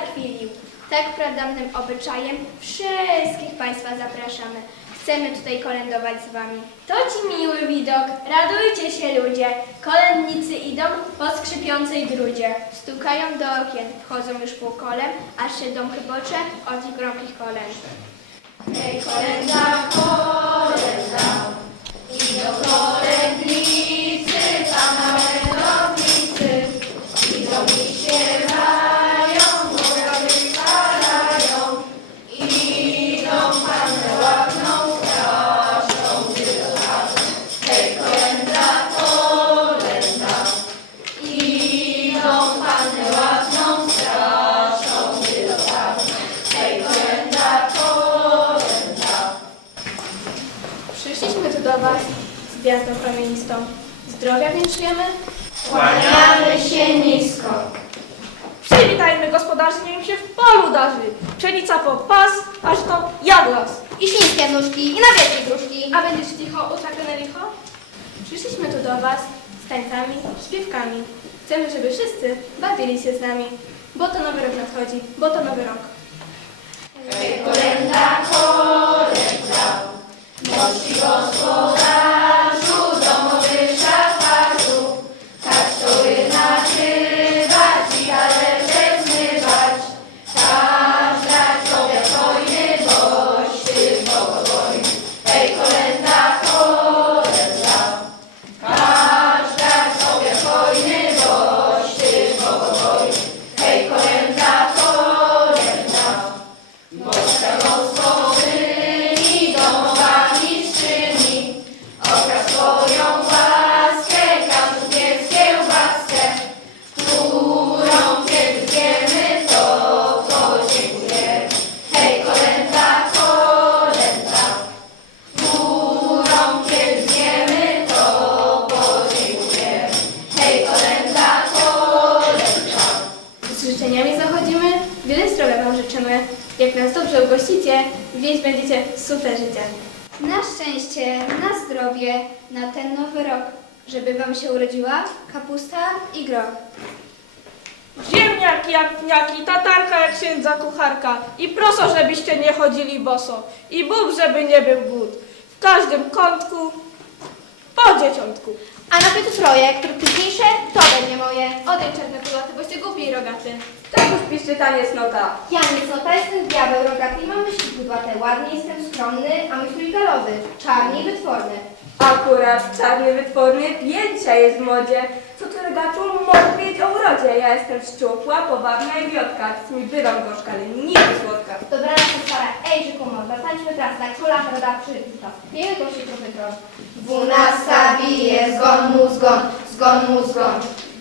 zakwilił. Tak pradawnym obyczajem wszystkich Państwa zapraszamy. Chcemy tutaj kolędować z Wami. To ci miły widok, radujcie się ludzie, kolędnicy idą po skrzypiącej grudzie. Stukają do okien, wchodzą już półkolem, aż się dom chybocze od ich gromkich kolęd. Hej, kolenda, kolenda, idą kolędnicy, Pana gwiazdą promienistą. Zdrowia wieńczujemy? Kłaniamy się nisko. Przywitajmy gospodarzy, niech im się w polu darzy. Pszenica po pas, aż to jadlas. I świńskie nóżki, i na wielkie gruszki. A będziesz cicho, utrapione licho? Przyszliśmy tu do Was z tańcami, śpiewkami. Chcemy, żeby wszyscy bawili się z nami, bo to nowy rok nadchodzi, bo to nowy rok. Kolenda, kolenda, mości gospodarzu, super życie. Na szczęście, na zdrowie, na ten nowy rok, żeby Wam się urodziła kapusta i groch. Ziemniaki jak pniaki, tatarka jak księdza kucharka. I proszę, żebyście nie chodzili boso. I bób, żeby nie był but. W każdym kątku, po dzieciątku. A na piecu troje, które piękniejsze, to będzie moje. Odejdź czarne kulaty, boście głupi i rogaty. Tak już piszcie taniec nota. Ja nie cnota jestem diabeł rogaty i mam myśli kudłate. Ładnie jestem skromny, a strój galowy, czarny i wytworny. Akurat czarny wytworny pięcia jest w modzie. Co tu rogaczu może wiedzieć o urodzie? Ja jestem szczupła, powabna i wiotka. Z mi bywam gorzka, ale nigdy słodka. Dobranoc, stara, ej, Żykumo, wracaliśmy teraz, tak, kola roda przybyta. Wiemy gości trochę grosz. Dwunasta bije, zgon mu zgon, zgon mu zgon.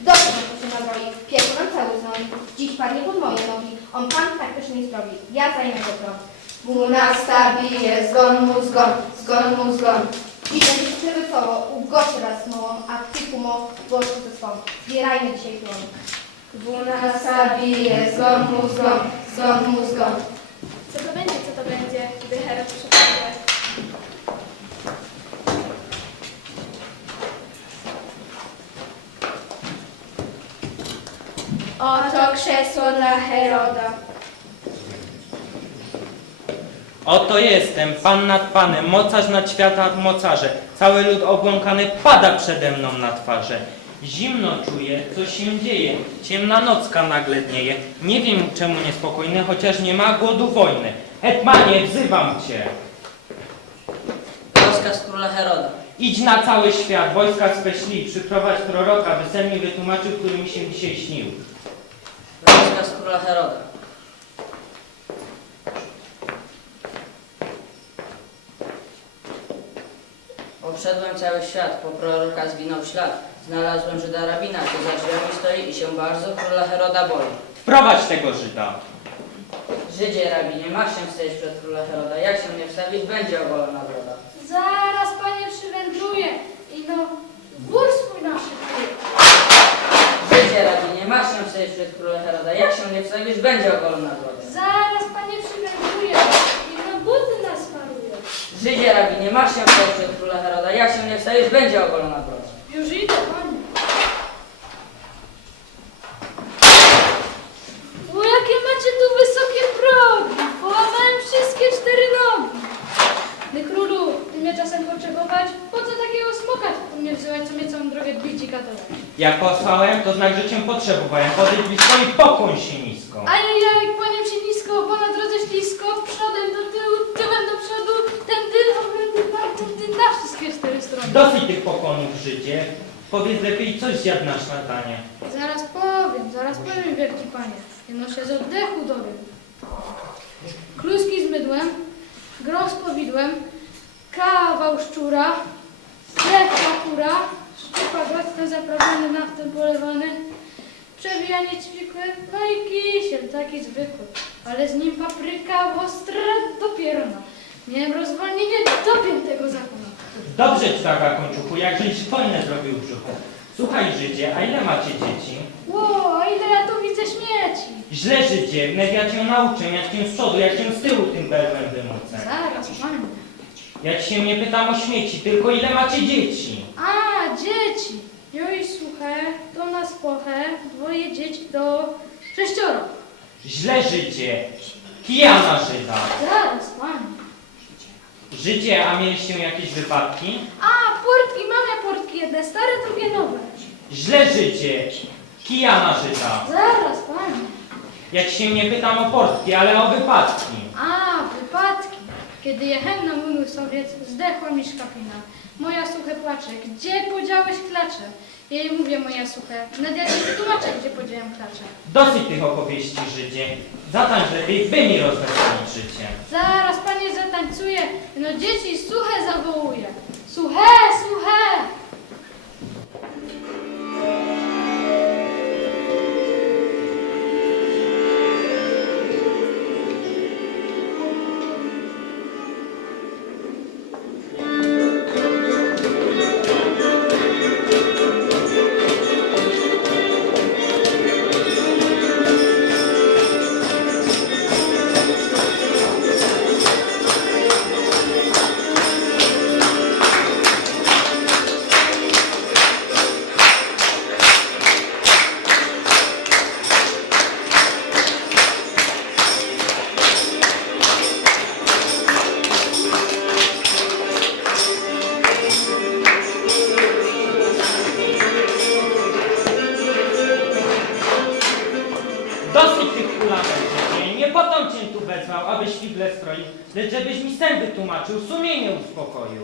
Dobrze, że to się nabroi, piekło nam cały znoi. Dziś padnie pod moje nogi, on pan tak też nie zrobi. Ja zajmę go tron. Dwunasta bije, zgon mu zgon, zgon mu zgon. Dziś będzie się wesoło, ugoszy raz mołą, a ty, kumo, Boże ze swą. Zbierajmy dzisiaj plon. Dwunasta bije, zgon mu zgon, zgon mu zgon. Co to będzie, co to będzie, gdy Herod przypadnie? Oto krzesło dla Heroda. Oto jestem, Pan nad Panem, mocarz nad świata mocarze. Cały lud obłąkany pada przede mną na twarze. Zimno czuję, co się dzieje. Ciemna nocka nagle dnieje. Nie wiem czemu niespokojny, chociaż nie ma głodu wojny. Hetmanie, wzywam cię. Rozkaz króla Heroda. Idź na cały świat, wojska speśli, przyprowadź proroka, mi wytłumaczył, który mi się dzisiaj śnił. Rozkaz króla Heroda. Obszedłem cały świat, po proroka zwinął ślad. Znalazłem Żyda rabina, co za drzwiami stoi i się bardzo króla Heroda boi. Wprowadź tego Żyda. Żydzie rabinie, masz się wstać przed króla Heroda. Jak się nie wstawić, będzie ogolona broda. Zaraz panie przywędruje i no wór swój naszykuje. Żydzie rabinie, masz się wstać przed królem Heroda. Jak się nie wstawisz, będzie ogolona droga. Zaraz, panie, przygotowuję. I na buty nas smarują. Żydzie, Rabinie, masz się wstać królem Heroda. Jak się nie wstawisz, będzie ogolona droga. Już idę, panie. O, jakie macie tu wysokie progi. Połamałem wszystkie cztery nogi. Ty królu, ty mnie czasem potrzebować? Po co takiego smoka tu mnie wzywać, co mnie całą drogę bić i katować? Jak posłałem, to znak, że cię potrzebowałem. Podejdź blisko i pokłoń się. Dosyć tych pokłonów, Żydzie. Powiedz lepiej coś zjadł na śniadanie. Zaraz powiem, zaraz powiem, wielki panie. Jeno się z oddechu dowiem. Kluski z mydłem, groch z powidłem, kawał szczura, lekka kura, szczypa gładko zaprawiony, naftem polewany, przewijanie ćwikłe, no i kisiel taki zwykły, ale z nim papryka ostra dopierona. Miałem rozwolnienie dopiętego zakona. Dobrze ci taka kończuchu, jakżeś wojnę zrobił w brzuchu. Słuchaj, Żydzie, a ile macie dzieci? Ło, a ile ja tu widzę śmieci! Źle, Żydzie, wnet ja cię nauczę, jak cię z przodu, jak cię z tyłu tym berłem wymucę. Zaraz, panie. Ja ci się nie pytam o śmieci, tylko ile macie dzieci? A, dzieci! Jo i suche, to na spochę, dwoje dzieci to sześcioro. Źle, Żydzie. Kijana Żyda. Zaraz, Żydzie, a mieliście jakieś wypadki? A, portki, mam ja portki jedne, stare, drugie nowe. Źle, Żydzie. Kijana Żyda. Zaraz, panie. Ja ci się nie pytam o portki, ale o wypadki. A, wypadki. Kiedy jechałem na mój łysowiec, zdechła mi szkapina. Moja suche płacze, gdzie podziałeś klacze? Jej mówię, moja suche, nad ja ci wytłumaczę, gdzie podziałem klacze. Dosyć tych opowieści, Żydzie. Zatańcz lepiej, by mi rozweselić życie. Zaraz, panie, zatańcuje, no dzieci suche zawołuje. Suche, suche! Dosyć tych kulamek, Żydzie. Nie po to cię tu wezwał, abyś figle stroił, lecz żebyś mi sen wytłumaczył, sumienie uspokoił.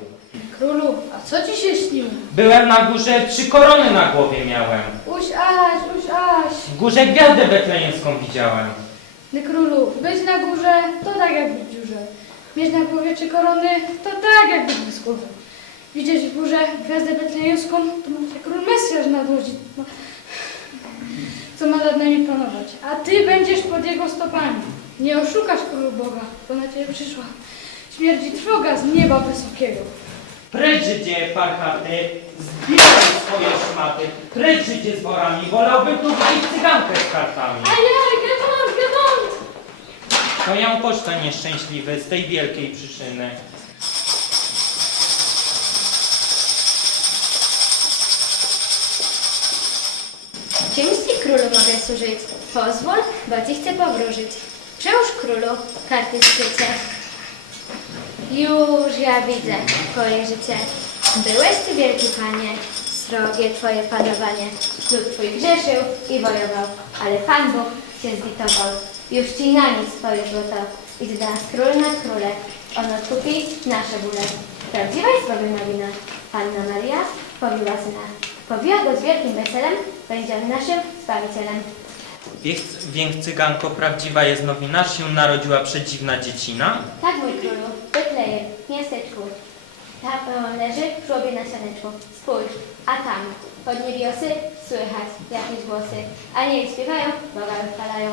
Królu, a co ci się śniło? Byłem na górze, trzy korony na głowie miałem. Uś Aś, uś Aś. W górze gwiazdę betlejemską widziałem. Ty królu, być na górze to tak jak być w dziurze. Mieć na głowie trzy korony to tak jak być bez głowy. Widzieć w górze gwiazdę betlejemską to może król Mesjasz nadłożyć, no, co ma nad nami panować. A ty będziesz pod jego stopami. Nie oszukasz królu Boga, bo na ciebie przyszła śmierci trwoga z nieba wysokiego. Precz Żydzie, parchaty, zbieraj swoje szmaty. Precz Żydzie z worami, wolałbym tu widzieć cygankę z kartami. Ajaj, gewont, gewont! To ja poczta nieszczęśliwy z tej wielkiej przyczyny. Ciemski królu mogę służyć. Pozwól, bo ci chcę powróżyć. Przełóż królu karty w świecie. Już ja widzę twoje życie. Byłeś ty wielki panie, srogie twoje panowanie. Lud twój grzeszył i wojował, ale Pan Bóg cię zlitował. Już ci na nic twoje złoto. Idź do nas król nad króle. On odkupi nasze bóle. Prawdziwa jest bowiem nowina. Panna Maria powiła syna. Powiła go z wielkim weselem, będzie on naszym Zbawicielem. Wiech, wiek cyganko, prawdziwa jest nowina, się narodziła przedziwna dziecina. Tak, mój królu, Betlejem, w miasteczku. Tam on leży w żłobie na sianeczku. Spójrz, a tam, pod niebiosy, słychać jakieś głosy. Anieli śpiewają, Boga wychwalają.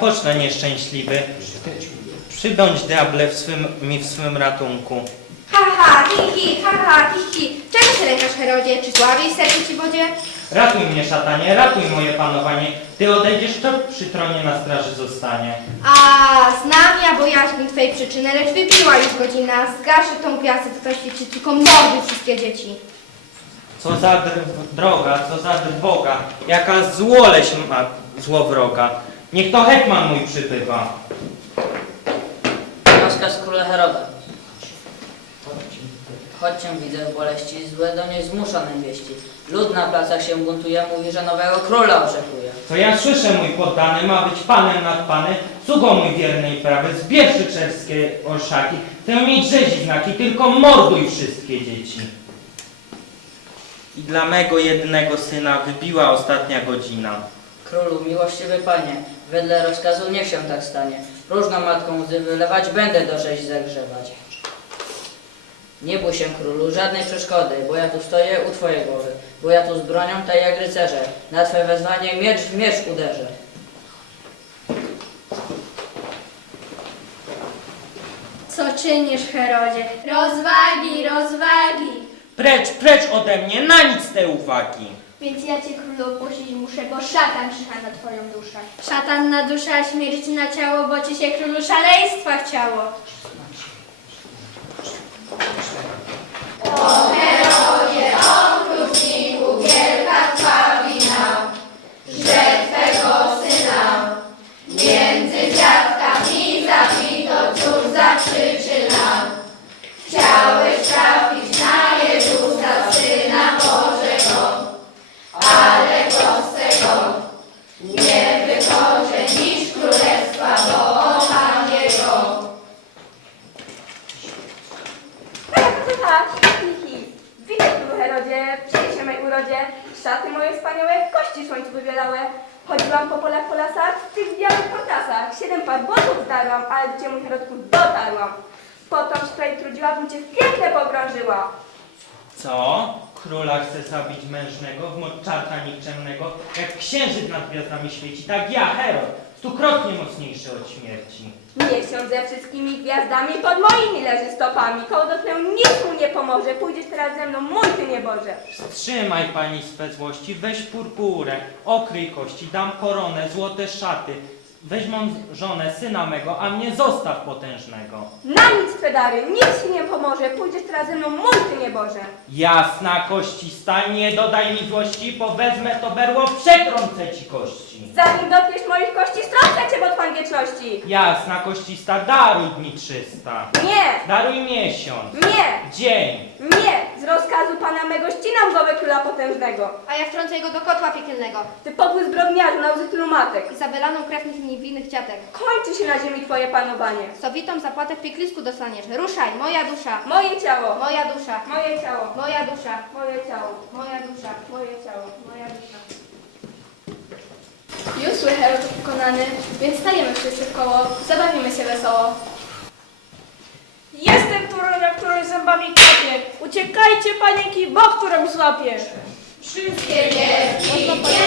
Pocznę nieszczęśliwy. Przybądź diable w swym, mi w swym ratunku. Ha, ha, hi, hi, ha, ha, hi, hi. Czego się lękasz, Herodzie? Czy sławiej serce ci wodzie? Ratuj mnie, szatanie, ratuj moje panowanie. Ty odejdziesz, to przy tronie na straży zostanie. A, znam ja bojaźń twej przyczyny, lecz wypiła już godzina. Zgaszę tą gwiazdę, co świeci tylko mordy wszystkie dzieci. Co za dr- droga, co za drwoga, jaka złoleś ma złowroga. Niech to hetman mój przybywa. Rozkaz króla Heroda. Chodźcie, widzę w boleści, złe do niej zmuszone wieści. Lud na placach się buntuje, mówi, że nowego króla oczekuje. To ja słyszę, mój poddany, ma być panem nad pany, sługą mój wiernej prawy, zbierz czeskie orszaki, chcę mieć rzezi znaki, tylko morduj wszystkie dzieci. I dla mego jednego syna wybiła ostatnia godzina. Królu, miłościwy panie, wedle rozkazu niech się tak stanie. Różną matką łzy wylewać, będę do rzeź zagrzewać. Nie bój się królu, żadnej przeszkody, bo ja tu stoję u twojej głowy, bo ja tu z bronią tak jak rycerze, na twe wezwanie miecz w miecz uderzę. Co czynisz, Herodzie? Rozwagi, rozwagi. Precz, precz ode mnie, na nic te uwagi. Więc ja cię królu opuścić muszę, bo szatan czyha na twoją duszę. Szatan na duszę, a śmierć na ciało, bo ci się królu szaleństwa chciało. Ha, urodzie. Szaty moje wspaniałe, kości słońcu wybielałe. Chodziłam po polach, po lasach, w tych białych kotasach. Siedem par błotów zdarłam, ale do cię, mój Herodku, dotarłam. Potem tutaj trudziła, bym cię w piękne pogrążyła. Co? Króla chce zabić mężnego, w moc czarta nikczemnego, jak księżyc nad gwiazdami świeci, tak ja, Herod, stukrotnie mocniejszy od śmierci. Miesiąc ze wszystkimi gwiazdami pod moimi leży stopami. Koło dotknę nic mu nie pomoże. Pójdziesz teraz ze mną, mój ty nieboże. Wstrzymaj pani swe złości, weź purpurę, okryj kości, dam koronę, złote szaty, weźmą żonę syna mego, a mnie zostaw potężnego. Na nic twe dary, nic ci nie pomoże. Pójdziesz teraz ze mną, mój ty nieboże. Jasna kości stań, nie dodaj mi złości, bo wezmę to berło, przetrącę ci kości. Zanim dotkniesz moich kości, strącę cię w otchłań wieczności. Jasna koścista, daruj dni trzysta, Nie, daruj miesiąc, nie, dzień, nie. Rozkazu pana mego ścinam głowę króla potężnego. A ja wtrącę go do kotła piekielnego Ty podły zbrodniarzu na łzy tylu matek. i za wylaną krew niewinnych ciatek. Kończy się na ziemi twoje panowanie. Sowitą zapłatę w pieklisku dostaniesz. Ruszaj, moja dusza, Moje ciało, moja dusza, moje ciało, moja dusza, moje ciało, moja dusza. moje ciało, moja dusza. Już słychać Herod pokonany, więc staniemy wszyscy w koło, zabawimy się wesoło. Jestem turonia, który zębami kapie. Uciekajcie, panienki, bo którą złapie. Złapałem,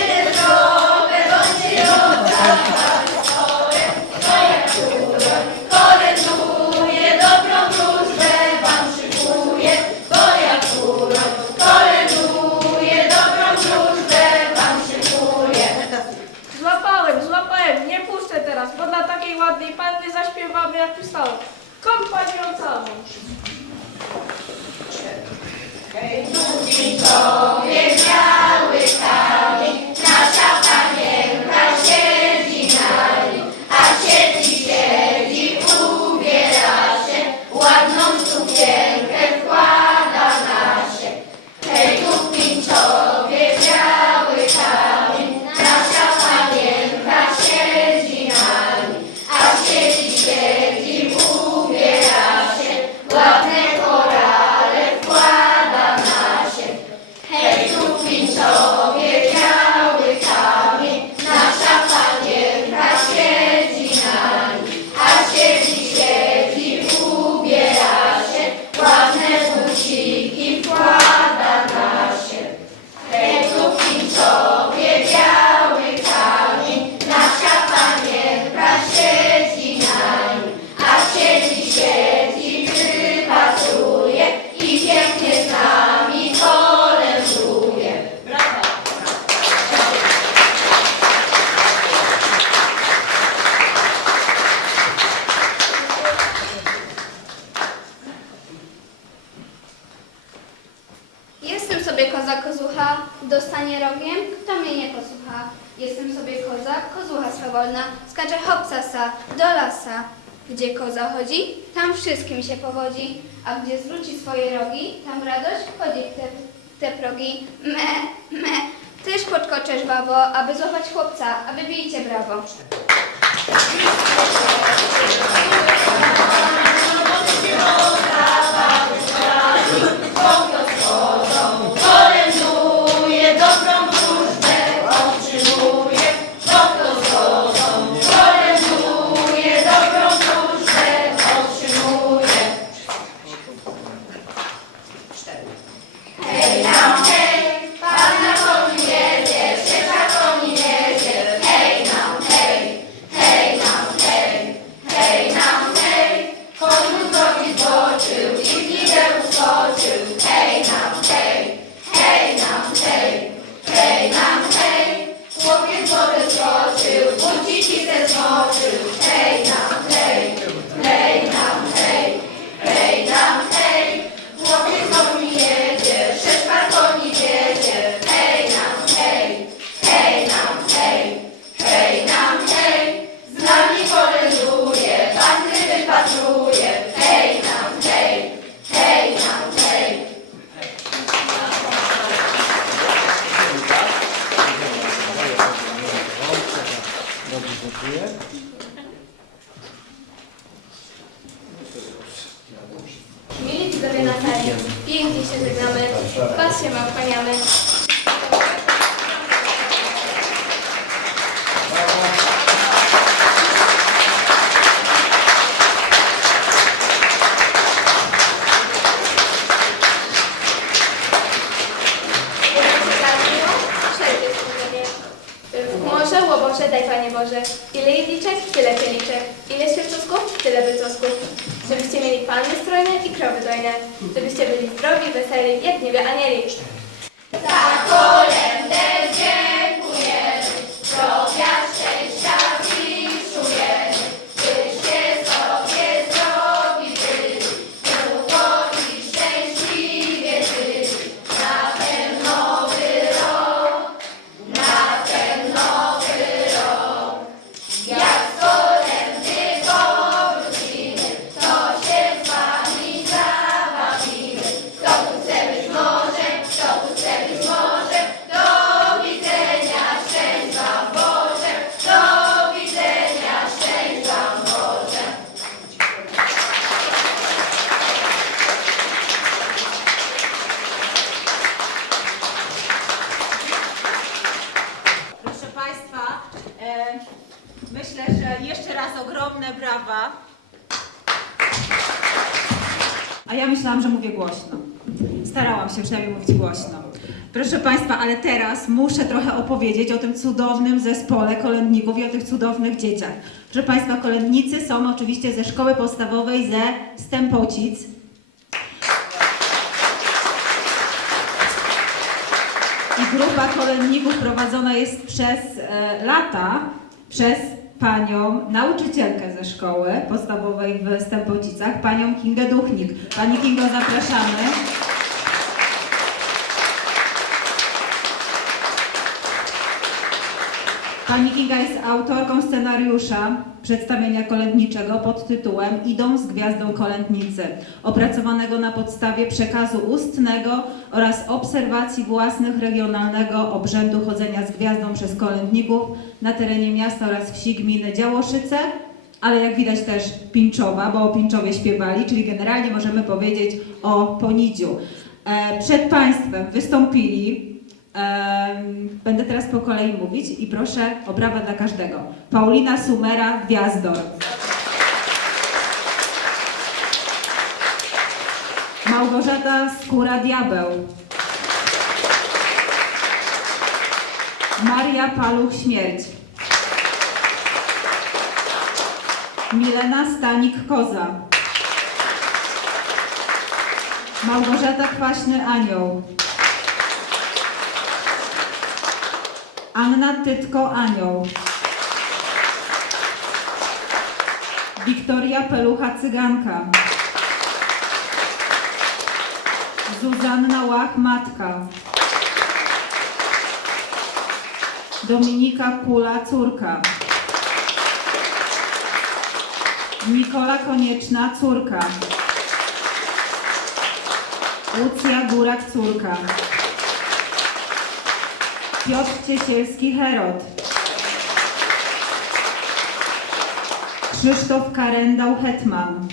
hopsasa, do lasa. Gdzie koza chodzi, tam wszystkim się powodzi, a gdzie zwróci swoje rogi, tam radość wchodzi w te, te progi. Me, me, tyż podkoczesz, babo, aby złapać chłopca, a wy bijcie brawo. Panny strojne i krowy dojne. Żebyście byli zdrowi, weseli, jak niebie anieli. Proszę że mówię głośno. Starałam się przynajmniej mówić głośno. Proszę Państwa, ale teraz muszę trochę opowiedzieć o tym cudownym zespole kolędników i o tych cudownych dzieciach. Proszę Państwa, kolędnicy są oczywiście ze szkoły podstawowej ze Stępocic. I grupa kolędników prowadzona jest przez e, lata przez panią nauczycielkę ze szkoły podstawowej w Stępocicach, panią Kingę Duchnik. Pani Kingo, zapraszamy. Pani Kinga jest autorką scenariusza przedstawienia kolędniczego pod tytułem Idą z gwiazdą kolędnicy, opracowanego na podstawie przekazu ustnego oraz obserwacji własnych regionalnego obrzędu chodzenia z gwiazdą przez kolędników na terenie miasta oraz wsi gminy Działoszyce, ale jak widać też Pinczowa, bo o Pinczowie śpiewali, czyli generalnie możemy powiedzieć o Ponidziu. E, przed Państwem wystąpili Będę teraz po kolei mówić i proszę o brawa dla każdego. Paulina Sumera, Gwiazdor. Małgorzata Skóra, Diabeł. Maria Paluch, Śmierć. Milena Stanik, Koza. Małgorzata Kwaśny, Anioł. Anna Tytko Anioł. Wiktoria Pelucha Cyganka. Zuzanna Łach Matka. Dominika Kula, córka. Nikola Konieczna, córka. Lucja Górak, córka. Piotr Ciesielski, Herod. Krzysztof Karendał, Hetman.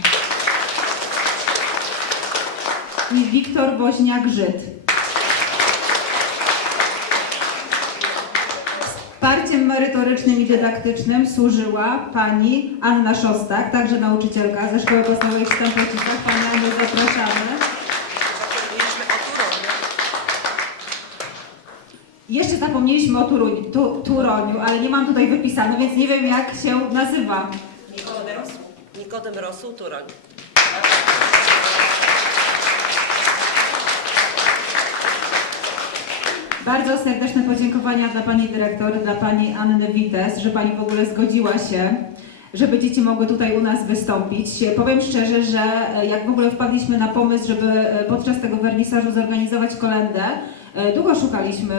I Wiktor Woźniak-Żyd. Wsparciem merytorycznym i dydaktycznym służyła pani Anna Szostak, także nauczycielka ze Szkoły Podstawowej w Stępocicach. Pani Aniu, zapraszamy. Jeszcze zapomnieliśmy o Turuniu, tu, Turoniu, ale nie mam tutaj wypisane, więc nie wiem jak się nazywa. Nikodem, Nikodem Rosół, Turoń. Bardzo serdeczne podziękowania dla Pani Dyrektor, dla Pani Anny Wites, że Pani w ogóle zgodziła się, żeby dzieci mogły tutaj u nas wystąpić. Powiem szczerze, że e, jak w ogóle wpadliśmy na pomysł, żeby e, podczas tego wernisażu zorganizować kolendę, długo szukaliśmy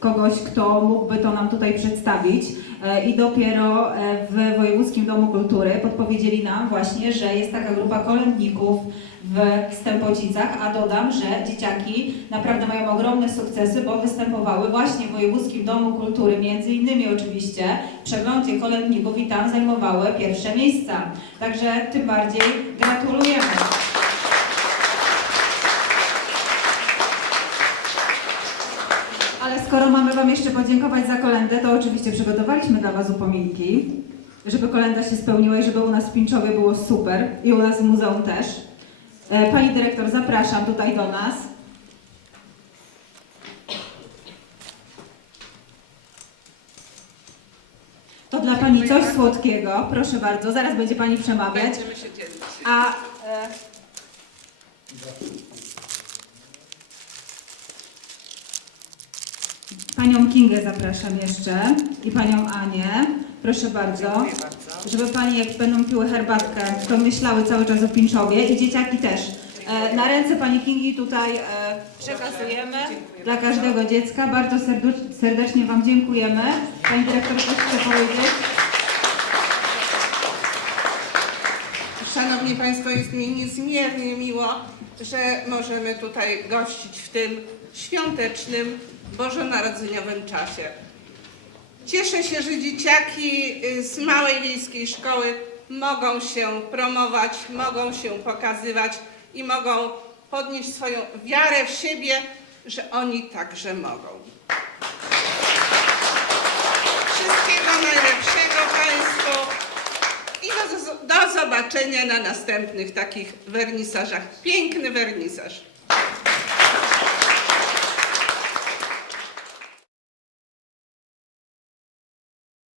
kogoś, kto mógłby to nam tutaj przedstawić e, i dopiero e, w Wojewódzkim Domu Kultury podpowiedzieli nam właśnie, że jest taka grupa kolędników w Stępocicach, a dodam, że dzieciaki naprawdę mają ogromne sukcesy, bo występowały właśnie w Wojewódzkim Domu Kultury, między innymi oczywiście w przeglądzie kolędników i tam zajmowały pierwsze miejsca. Także tym bardziej gratulujemy. Ale skoro mamy Wam jeszcze podziękować za kolendę, to oczywiście przygotowaliśmy dla Was upominki, żeby kolenda się spełniła i żeby u nas w Pińczowie było super i u nas w muzeum też. E, Pani dyrektor, zapraszam tutaj do nas. To dla Pani coś słodkiego, proszę bardzo, zaraz będzie Pani przemawiać. Będziemy się dzielić. A e, Panią Kingę zapraszam jeszcze i Panią Anię. Proszę bardzo, żeby Pani jak będą piły herbatkę, to myślały cały czas o Pińczowie i dzieciaki też. E, na ręce Pani Kingi tutaj e, przekazujemy dla każdego dziecka. Bardzo serdecznie Wam dziękujemy. Pani dyrektor, coś chce powiedzieć? Szanowni Państwo, jest mi niezmiernie miło, że możemy tutaj gościć w tym świątecznym, bożonarodzeniowym czasie. Cieszę się, że dzieciaki y, z małej wiejskiej szkoły mogą się promować, mogą się pokazywać i mogą podnieść swoją wiarę w siebie, że oni także mogą. Wszystkiego najlepszego Państwu i do, do zobaczenia na następnych takich wernisażach. Piękny wernisaż.